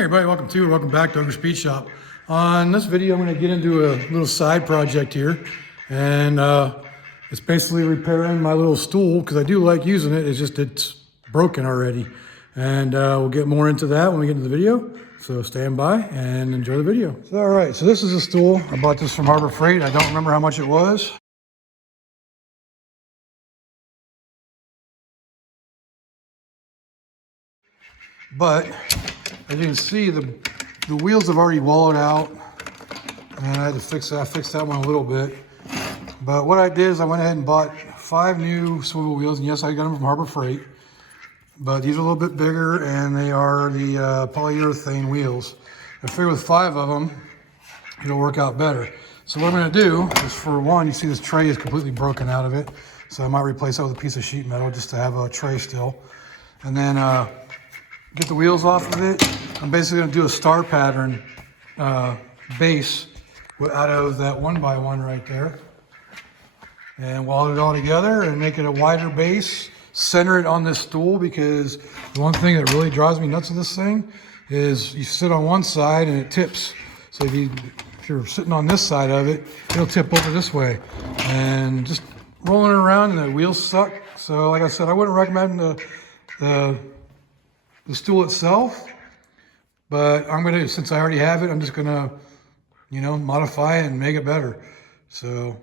Hey everybody, welcome back to Ogre Speed Shop. On this video, I'm going to get into a little side project here, and it's basically repairing my little stool because I do like using it. It's broken already, and we'll get more into that when we get into the video. So stand by and enjoy the video. So, all right, so this is a stool. I bought this from Harbor Freight. I don't remember how much it was. But as you can see, the wheels have already wallowed out, and I had to fix that. I fixed that one a little bit. But what I did is I went ahead and bought 5 new swivel wheels, and yes, I got them from Harbor Freight. But these are a little bit bigger, and they are the polyurethane wheels. I figured with 5 of them, it'll work out better. So what I'm going to do is, for one, you see this tray is completely broken out of it. So I might replace that with a piece of sheet metal just to have a tray still. And then get the wheels off of it. I'm basically going to do a star pattern base out of that 1x1 right there, and weld it all together and make it a wider base. Center it on this stool, because the one thing that really drives me nuts with this thing is you sit on one side and it tips. So if you're sitting on this side of it, it'll tip over this way, and just rolling it around, and the wheels suck. So like I said, I wouldn't recommend the stool itself, but since I already have it, I'm just gonna, modify it and make it better. So,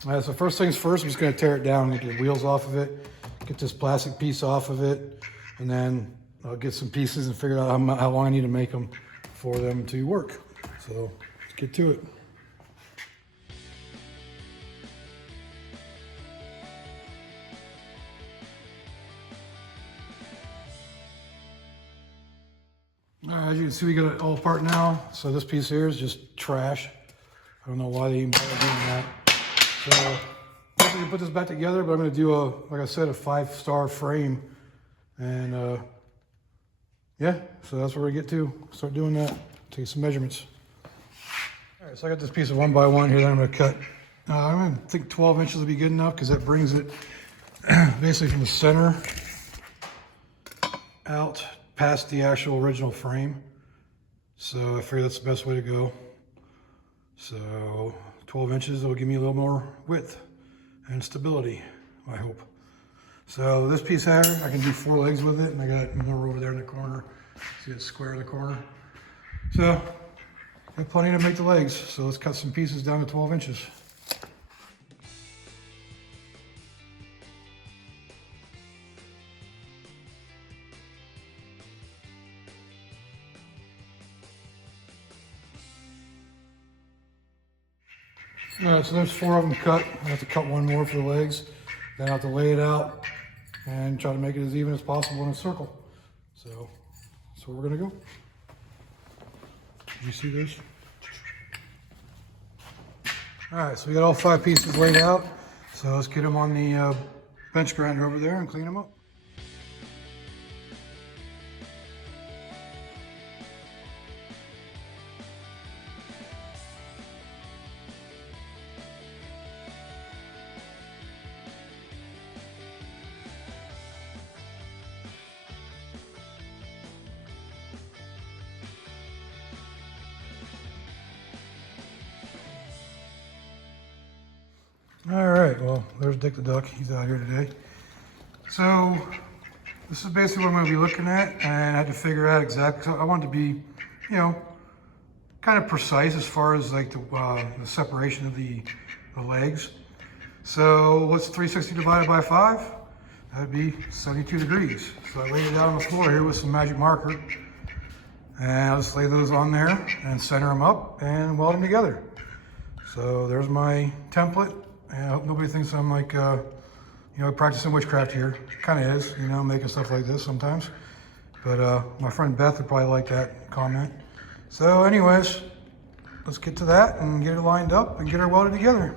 so first things first, I'm just gonna tear it down and get the wheels off of it, get this plastic piece off of it, and then I'll get some pieces and figure out how long I need to make them for them to work. So let's get to it. All right, as you can see, we got it all apart now. So this piece here is just trash. I don't know why they even bother doing that. So I'm going to put this back together, but I'm going to do like I said, a 5-star frame. And yeah, so that's where we get to. Start doing that, take some measurements. All right, so I got this piece of 1x1 here that I'm going to cut. I'm going to think 12 inches will be good enough, because that brings it basically from the center out past the actual original frame. So I figure that's the best way to go. So 12 inches will give me a little more width and stability, I hope. So this piece here, I can do 4 legs with it, and I got more over there in the corner. See it square in the corner. So got plenty to make the legs. So let's cut some pieces down to 12 inches. All right, so there's 4 of them cut. I have to cut 1 more for the legs. Then I have to lay it out and try to make it as even as possible in a circle. So that's where we're gonna go. Did you see this? All right, so we got all 5 pieces laid out. So let's get them on the bench grinder over there and clean them up. All right, well, there's Dick the Duck. He's out here today. So this is basically what I'm going to be looking at, and I had to figure out exactly. So I wanted to be, kind of precise as far as like the separation of the legs. So what's 360 divided by 5? That'd be 72 degrees. So I laid it out on the floor here with some magic marker, and I'll just lay those on there and center them up and weld them together. So there's my template. And I hope nobody thinks I'm like, practicing witchcraft here. Kind of is, making stuff like this sometimes. But my friend Beth would probably like that comment. So anyways, let's get to that and get it lined up and get her welded together.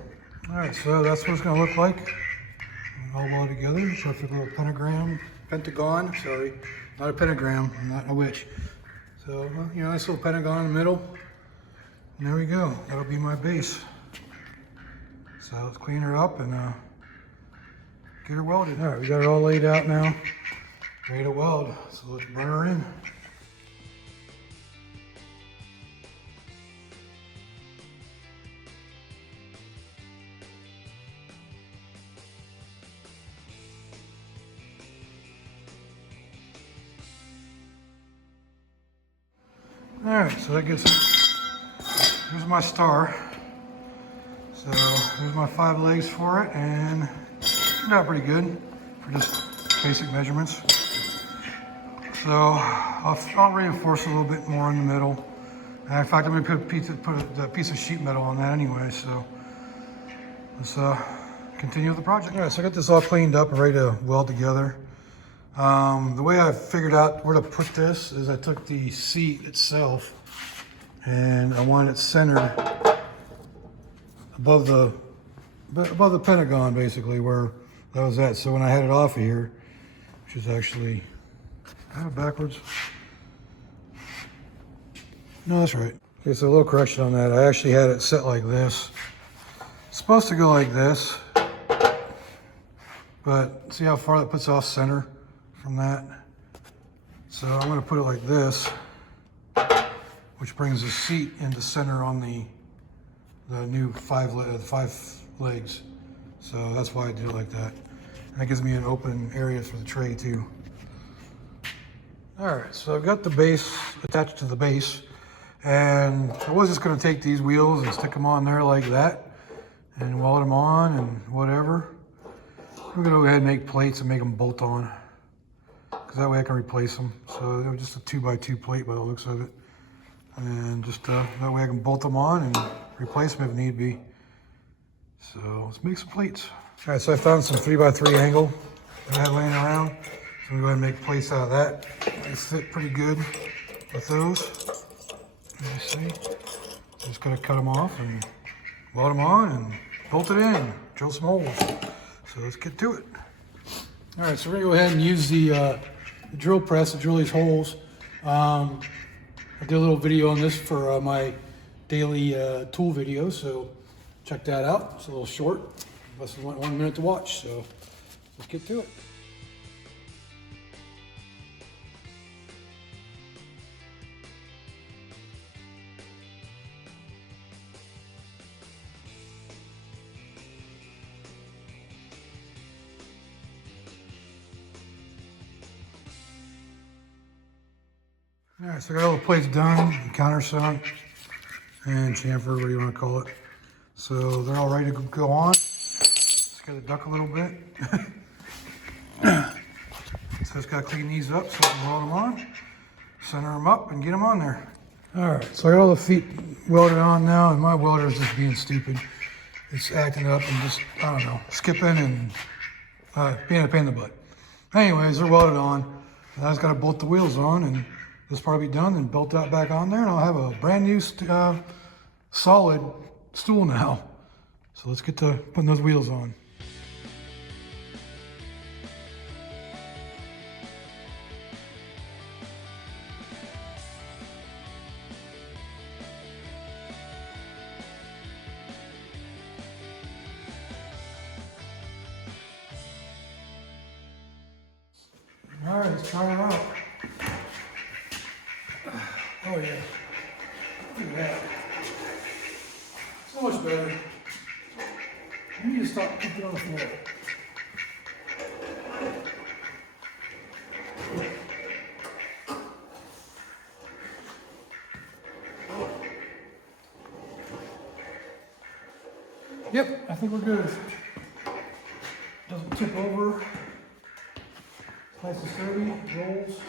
All right, so that's what it's gonna look like. All welded together. Perfect little pentagon, sorry. Not a pentagram, I'm not a witch. So, nice little pentagon in the middle. And there we go, that'll be my base. So let's clean her up and get her welded. All right, we got it all laid out now, ready to weld. So let's burn her in. All right, so that gets it. Here's my star. So there's my 5 legs for it, and turned out pretty good for just basic measurements. So I'll reinforce a little bit more in the middle. And in fact, I'm gonna put a piece of sheet metal on that anyway. So let's continue with the project. All right, so I got this all cleaned up and ready to weld together. The way I figured out where to put this is I took the seat itself and I wanted it centered above the pentagon, basically, where that was at. So when I had it off of here, which is actually, I have it backwards. No, that's right. Okay, so a little correction on that. I actually had it set like this. It's supposed to go like this, but see how far that puts off center from that? So I'm going to put it like this, which brings the seat into center on the new 5 legs. So that's why I did it like that. And that gives me an open area for the tray too. All right, so I've got the base attached to the base, and I was just going to take these wheels and stick them on there like that and weld them on and whatever. I'm going to go ahead and make plates and make them bolt on, because that way I can replace them. So it was just a 2x2 plate by the looks of it. And just that way I can bolt them on and replace them if need be. So let's make some plates. All right, so I found some 3x3 angle that I had laying around. So I'm going to go ahead and make plates out of that. They fit pretty good with those. As you see. So just going to cut them off and weld them on and bolt it in, drill some holes. So let's get to it. All right, so we're going to go ahead and use the drill press to drill these holes. I did a little video on this for my daily tool video, so check that out. It's a little short, less than 1 minute to watch, so let's get to it. All right, so I got all the plates done, countersunk and chamfer, whatever you want to call it. So they're all ready to go on. Just got to duck a little bit. So just got to clean these up so I can weld them on, center them up, and get them on there. All right, so I got all the feet welded on now, and my welder is just being stupid. It's acting up and just, I don't know, skipping and being a pain in the butt. Anyways, they're welded on. And I just got to bolt the wheels on, and this will probably be done and built that back on there, and I'll have a brand new solid stool now. So let's get to putting those wheels on. All right, let's try it out. Oh yeah, look at that. So much better. You need to stop putting it on the floor. Yep, I think we're good. Doesn't tip over. Nice and sturdy, rolls.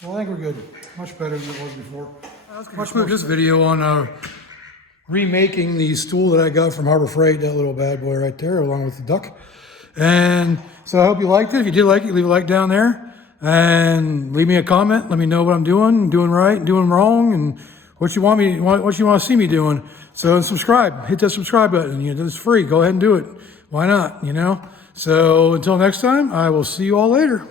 So I think we're good. Much better than it was before. Much better. This video on remaking the stool that I got from Harbor Freight, that little bad boy right there, along with the duck. And so I hope you liked it. If you did like it, leave a like down there and leave me a comment. Let me know what I'm doing right, doing wrong, and what you want to see me doing. So subscribe. Hit that subscribe button. You know, it's free. Go ahead and do it. Why not? You know. So until next time, I will see you all later.